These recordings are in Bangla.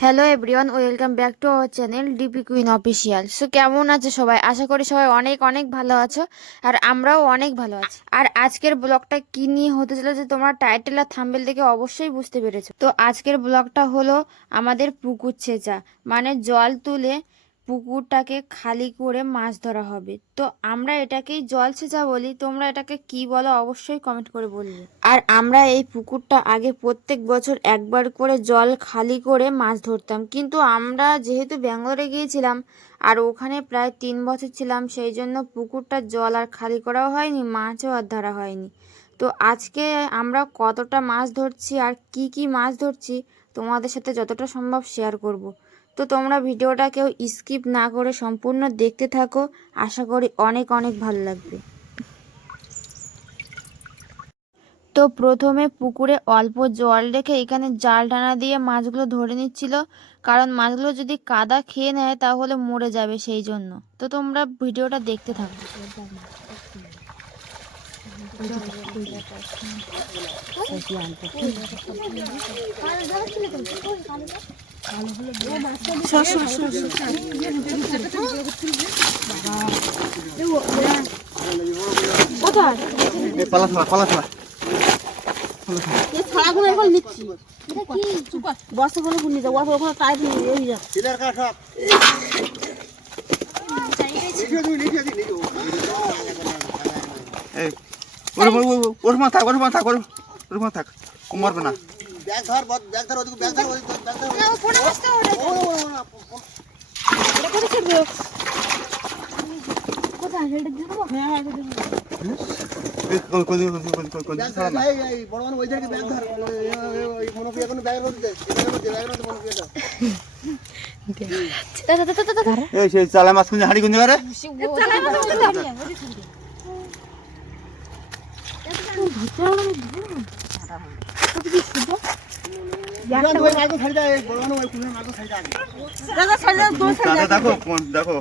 Hello everyone, welcome back to our channel DP queen official. So কেমন আছো সবাই? আশা করি সবাই অনেক অনেক ভালো আছো, আর আমরাও অনেক ভালো আছি। আর আজকের ব্লগটা কি নিয়ে হতে চলেছে তোমরা টাইটেল আর থাম্বনেল দেখে অবশ্যই বুঝতে পেরেছো। তো আজকের ব্লগটা হলো আমাদের পুকুর ছেঁচা, মানে জল তুলে পুকুরটাকে খালি করে মাছ ধরা হবে। তো আমরা এটাকেই জল ছেঁচা বলি, তোমরা এটাকে কি বলো অবশ্যই কমেন্ট করে বলবে। আর আমরা এই পুকুরটা আগে প্রত্যেক বছর একবার করে জল খালি করে মাছ ধরতাম, কিন্তু আমরা যেহেতু ব্যাঙ্গালোরে গিয়েছিলাম আর ওখানে প্রায় 3 বছর ছিলাম, সেই জন্য পুকুরটার জল আর খালি করাও হয়নি, মাছও আর ধরা হয়নি। তো আজকে আমরা কতটা মাছ ধরছি আর কি কি মাছ ধরছি তোমাদের সাথে যতটা সম্ভব শেয়ার করব। তো তোমরা ভিডিওটা কেউ স্কিপ না করে সম্পূর্ণ দেখতে থাকো, আশা করি অনেক অনেক ভালো লাগবে। তো প্রথমে পুকুরে অল্প জল রেখে এখানে জাল টানা দিয়ে মাছগুলো ধরে নিচ্ছিল, কারণ মাছগুলো যদি কাদা খেয়ে নেয় তাহলে মরে যাবে, সেই জন্য। তো তোমরা ভিডিওটা দেখতে থাকো। কোথায় ছাড়াগুলো এখন নিচ্ছি, বস্তাগুলো নিয়ে যাবো, ওখানে টাইট হয়ে যাচ্ছে। ওর মা থাক, ওর মা থাক, ওর মা থাক, ও মরবে না। চালা মাছ কুঞ্জে হাঁড়ি কুঞ্জে করে দেখো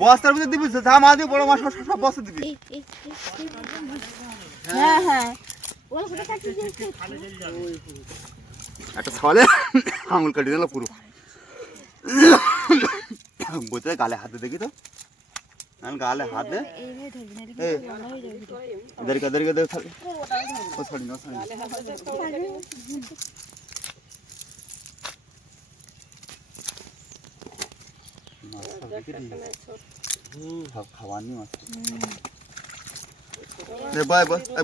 বস্তার ভিতরে দিবি, মা দিয়ে বড় মাছ সব বস্তা দিবি। একটা ছলে আঙুল কাটি দিল পুরো, বলতে গালে হাতে দেখি তো, গালে হাত দে, খাবার নি মাছ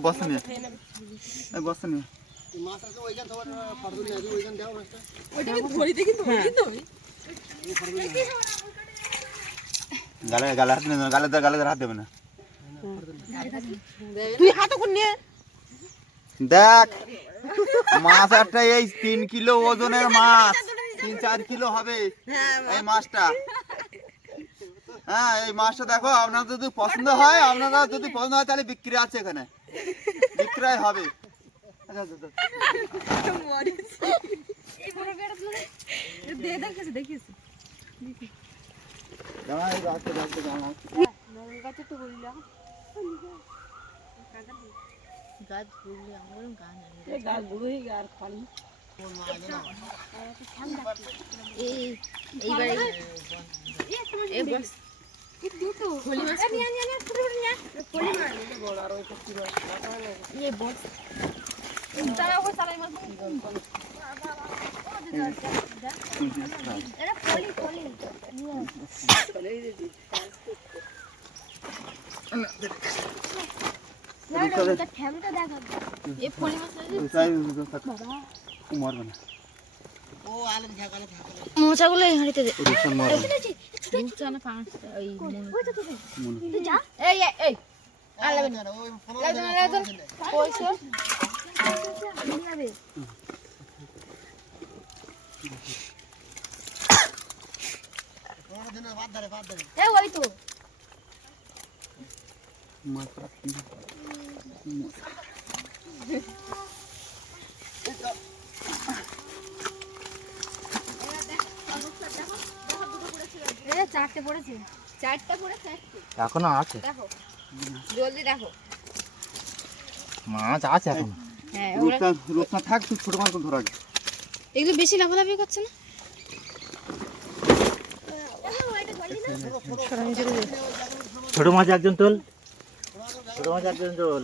বস্তা নিয়ে, বস্তা নিয়ে গালে গালে হাত নেই, গালে হাত দেবে না। তুই হাতে কোন নিয়ে দেখ মাছ একটা এই 3 কিলো ওজনের মাছ, 3-4 কিলো হবে এই মাছটা। হ্যাঁ, এই মাছটা দেখো, আপনাদের যদি পছন্দ হয়, আপনারা যদি পছন্দ হয় তাহলে বিক্রি আছে, এখানে বিক্রয় হবে। মোচাগুলো এই হাঁড়িতে দে। ওই তো চারটে পড়েছে, চারটে পড়েছে, এখনো আছে, দেখো জলদি দেখো মাছ আছে এখনো। হ্যাঁ রূপনা থাক, তুই ছোট মাছ ধরা। এগুলো বেশি লাফালাফি করছে না। ছোট মাছ একজন তোল, ছোট মাছ একজন তোল।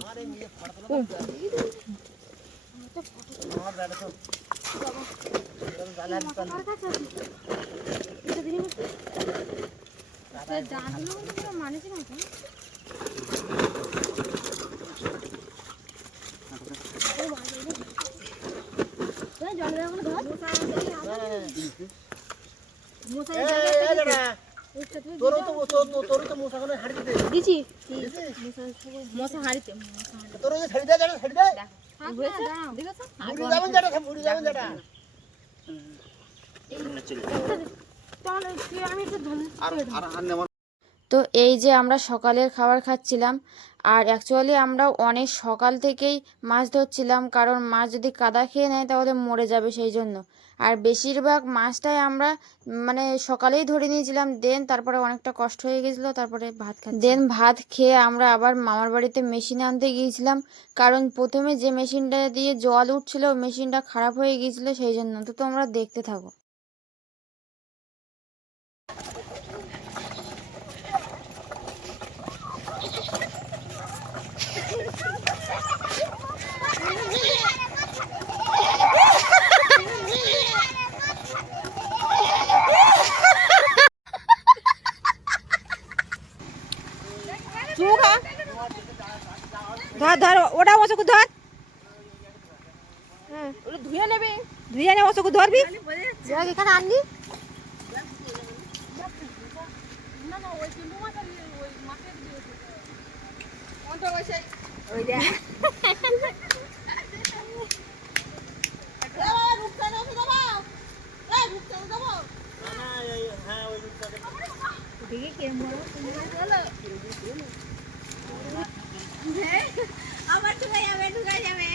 তো এই যে আমরা সকালের খাবার খাচ্ছিলাম, আর অ্যাকচুয়ালি আমরা অনেক সকাল থেকেই মাছ ধরছিলাম, কারণ মাছ যদি কাদা খেয়ে নেয় তাহলে মরে যাবে সেই জন্য। আর বেশিরভাগ মাছটাই আমরা মানে সকালেই ধরে নিয়েছিলাম, তারপরে অনেকটা কষ্ট হয়ে গেছিলো, তারপরে ভাত খেয়ে আমরা আবার মামার বাড়িতে মেশিন আনতে গিয়েছিলাম, কারণ প্রথমে যে মেশিনটা দিয়ে জল উঠছিল মেশিনটা খারাপ হয়ে গিয়েছিলো সেই জন্য। তো তোমরা দেখতে থাকো। ধর ধর ওটা ওসুকু ধর, ধুয়ে নেবে, ধুয়ে নে ওসুকু ধরবি এখানে আনলি। আবার ঢুকে যাবে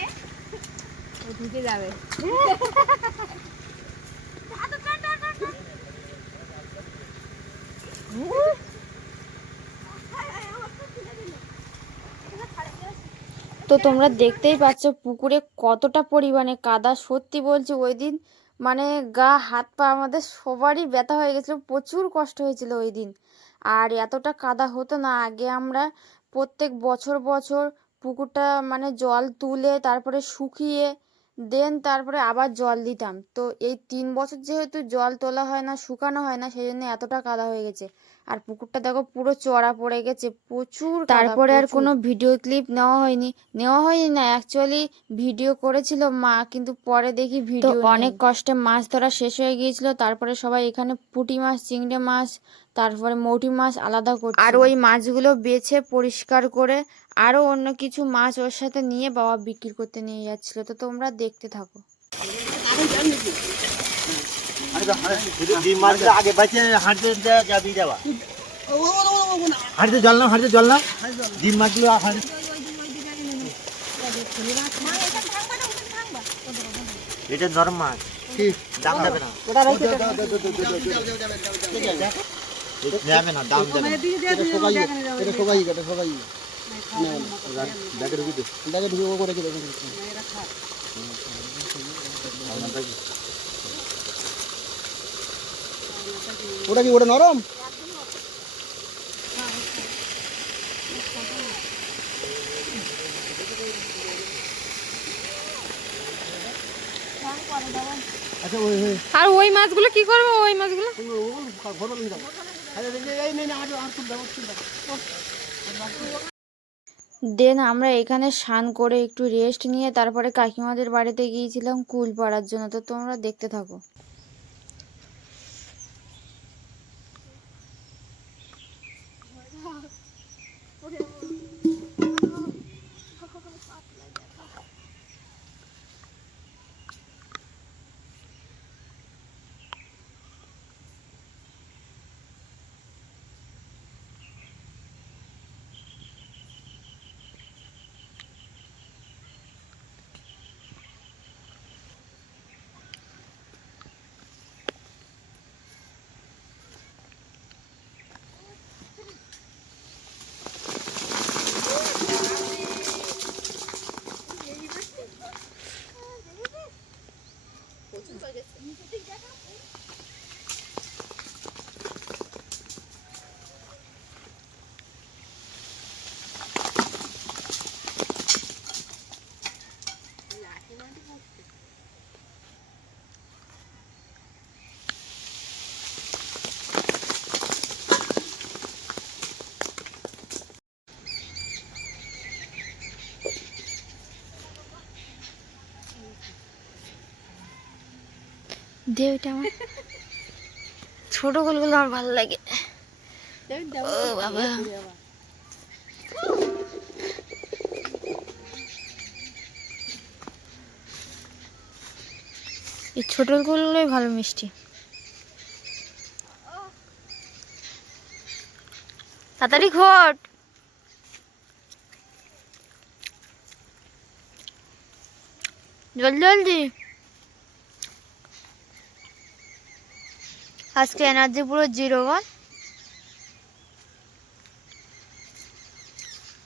ঢুকে যাবে। তো তোমরা দেখতেই পাচ্ছ পুকুরে কতটা পরিমাণে কাদা। সত্যি বলছি ওই দিন মানে গা হাত পা আমাদের সবারই ব্যথা হয়ে গেছিলো, প্রচুর কষ্ট হয়েছিল ওই দিন। আর এতটা কাদা হতো না আগে। আমরা প্রত্যেক বছর বছর পুকুরটা মানে জল তুলে তারপরে শুকিয়ে তারপরে আবার জল দিতাম। তো এই 3 বছর যেহেতু জল তোলা হয় না, শুকানো হয় না, সেই জন্য এতটা কাদা হয়ে গেছে। আর পুকুরটা দেখো পুরো চড়া পড়ে গেছে, প্রচুর কাদা। তারপরে আর কোনো ভিডিও ক্লিপ নেওয়া হয়নি না, অ্যাকচুয়ালি ভিডিও করেছিল মা, কিন্তু পরে দেখি ভিডিও অনেক কষ্টে মাছ ধরা শেষ হয়ে গিয়েছিল। তারপরে সবাই এখানে পুঁটি মাছ, চিংড়ি মাছ, তারপরে মৌটি মাছ আলাদা করছে, আর ওই মাছগুলো বেছে পরিষ্কার করে আরো অন্য কিছু মাছ ওর সাথে নিয়ে বাবা বিক্রি করতে নিয়ে যাচ্ছিল। তো তোমরা দেখতে থাকো। আগে বাঁচে হাঁটতে দিয়ে যাবা, হাঁটতে জল না, হাঁটতে জল না, ডিম মাছগুলো এটা নরম মাছ, দাম দেবে না, যাবে না, দাম দেবে ওটা কি, ওটা নরম? আর ওই মাছগুলো কি করবো? ওই মাছগুলো আমরা এখানে স্নান করে একটু রেস্ট নিয়ে তারপরে কাকিমাদের বাড়িতে গিয়েছিলাম কুল পাড়ার জন্য। তো তোমরা দেখতে থাকো। দে ওইটা আমার ছোট কুলগুলো আমার ভালো লাগে। ও বাবা এই ছোট কুলগুলোই ভালো মিষ্টি। তাড়াতাড়ি ঘট। জলদি জলদি। আজকে এনার্জি পুরো 0 বল।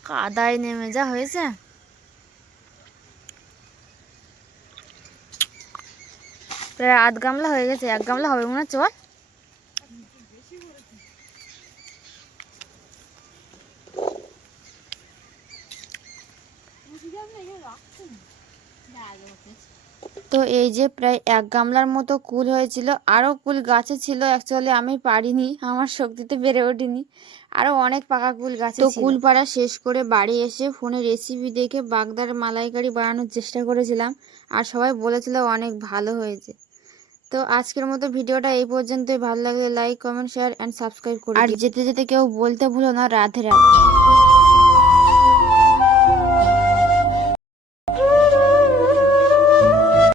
কাদায় নেমে যা হয়েছে। প্রায় 8 গামলা হয়ে গেছে, 1 গামলা হবে মনে হচ্ছে। চল তো এই যে প্রায় 1 গামলার মতো কুল হয়েছিল। আরও কুল গাছে ছিল, অ্যাকচুয়ালি আমি পারিনি, আমার শক্তিতে বেড়ে ওঠেনি। আরও অনেক পাকা কুল গাছে ছিল। তো কুল পাড়া শেষ করে বাড়ি এসে ফোনে রেসিপি দেখে বাগদার মালাইকারি বানানোর চেষ্টা করেছিলাম, আর সবাই বলেছিল অনেক ভালো হয়েছে। তো আজকের মতো ভিডিওটা এই পর্যন্তই। ভালো লাগলে like, comment, share and subscribe করে। আর যেতে যেতে কেউ বলতে ভুলো না রাধে রাধে।